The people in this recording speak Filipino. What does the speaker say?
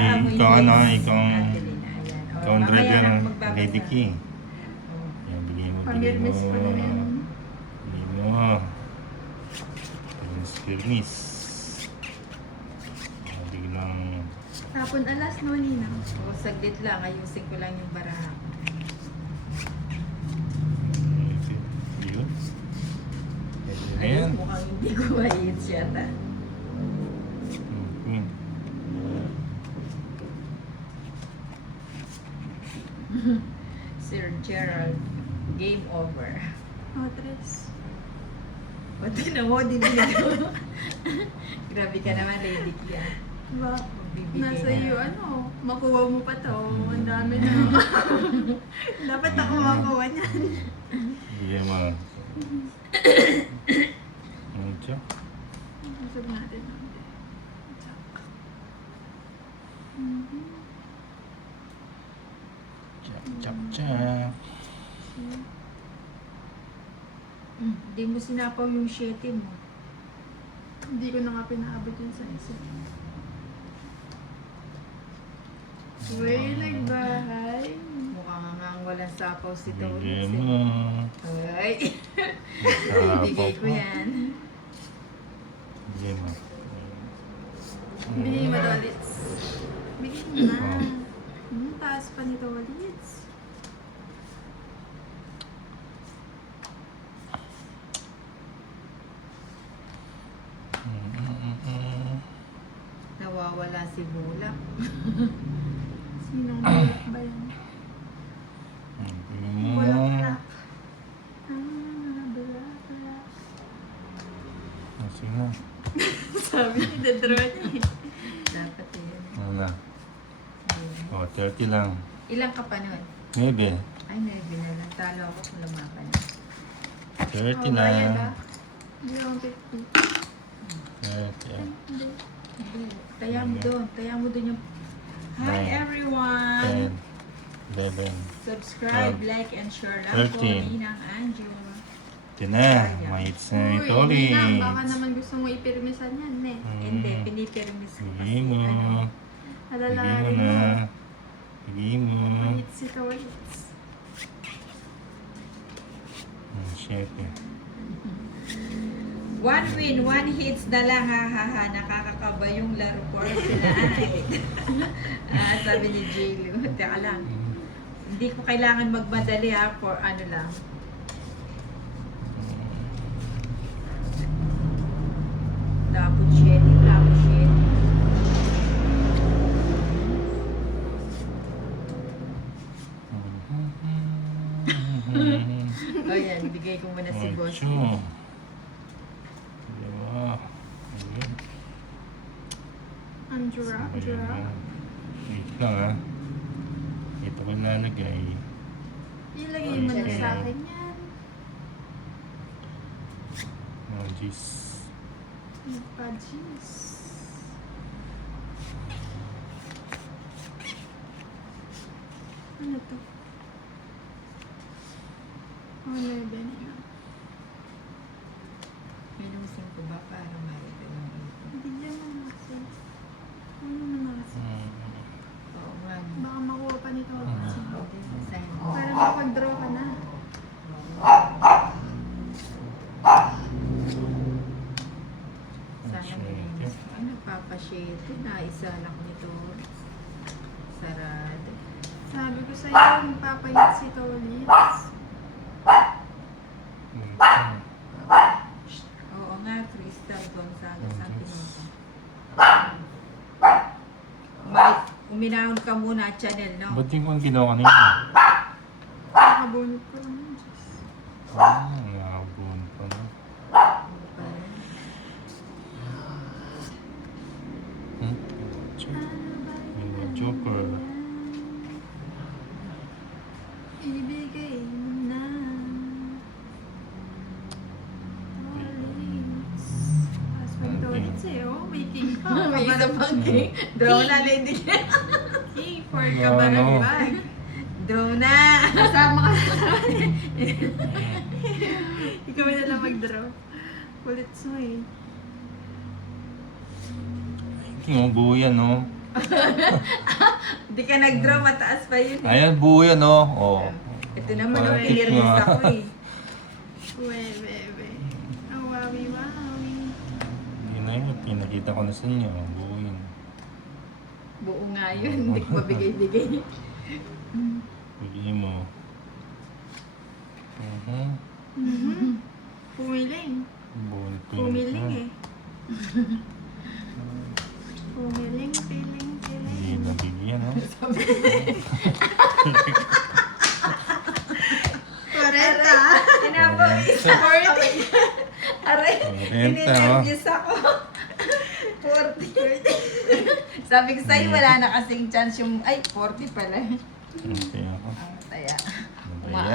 ikaw ano, ikaw Adeline, ayan. ikaw ang driver ng magbabasa. Lady King. Oh. Yan, bigay mo, bigay mo. Pag-irmis pa na yan. Bigay mo. Permis. Biglang... Tapon alas no, Nina. O, saglit lang. Ayusin ko lang yung baraha. Yun. Ayun, Ayan. mukhang hindi ko mahits yata. Hmm. Sir Gerald, game over. Oh, tres. Pati na mo, dibigay ko. Grabe ka naman, Lady Kia. Diba? Bibigay Nasa na. iyo, ano, makuha mo pa to. Ang dami na. Dapat ako makuha niyan. Bigay mo. Ano siya? Usap natin. Chap, chap, chap. Hindi mo sinapaw yung shete mo. Hindi ko na nga pinaabot yun sa isip. Uy, nagbahay. Mukhang nga walang sapaw si Bigay Tony. mo. Ay, Sapaw ibigay ko pa. yan. Bigay mo. Bigay mo to ulit. Bigay mo na. Taas pa nito ulit. Nawawala si Bulak. Sinong bulak ba yan? Bigay mo. Bulaklak. Bulaklak. Sige na. Sabi ni Dedraw niya eh. Dapat yun. Wala. O, 30 lang. Ilang ka pa nun? 9. Ay, maybe na lang. Talo ako kung lumaban. 30 Oh, bayad lang. ah. Hindi ako 50. 30. Hindi. Hindi. Taya mo doon. Taya mo doon yung... Hi Nine. everyone! 10. 11. Subscribe, 12, like, and share lang po. 13. Ninang Anjo. Ito na. Mahits na Uy, ito hindi ulit. na. Baka naman gusto mo ipirmisan yan eh. Hindi, pinipirmis ko kasi. Bigay mo. Ano, Bigay mo Alalahanin na. mo. Bigay mo. Mahit si Kawalits. Siyempre. one win, one hits na lang, ha ha ha. Nakakakaba yung laro for tonight. Sabi ni J-Lo. Teka lang. Hindi ko kailangan magmadali ha, for ano lang. Lapot shitty, lapot shitty. O yan, bigay ko muna si boss. Ocho. Dalawa. Ayun. Ang jura. Wait lang ha. Ito ko nalagay. Ilagay mo na sa akin yan. Oh, jeez. Pajis. Ano to? Oh, 11 na. Pinusin ko ba para makita yung ito? Bigyan mo na kasi. Ano mo na kasi? Oo nga. Baka makuha pa nito. Sign. Para makapag-draw ka na. Sana malinis ko. Ano, papashete na. Isa lang nito. Sarado. Sabi ko sa'yo, magpapahit si Tolitz. Oo nga, Crystal Gonzalez ang pinuto. May, uminahon ka muna, channel, no? Ba't yung kung ginawa kanina? Nakabunot ko lang yun. Diyos. Nakabun pa na. Ano ba yan? Joker. Ibigay mo na. Tolitz. Tapos may Tolitz eh, oh. May king pa. May isa pang king. Draw na, Lady. King for kabarabag. Draw na! Kasama ka na. Ikaw na lang mag-draw. Kulit mo eh. King, buo yan, no? Hindi ka nag-draw, mataas pa yun. Ayan, buo yan, oh. Oh. Ito naman, Parang ang pinirmis cute nga. ako eh. Uwe, bebe. Ang wawi-wawi. Yun na yun, pinakita ko na sa inyo. Buo yun. Buo nga yun, hindi ko mabigay-bigay. Bigyan mo. Pumiling. Buo na Pumiling eh. Pumiling, piling, Hindi piling. nabigyan, oh. 40. Tinapa, isa 40. Aray, 40, ininervyos ako. 40. Sabi ko sa'yo, wala na kasing chance yung, ay, 40 pala. Okay ako. Kaya, Ano ba yan?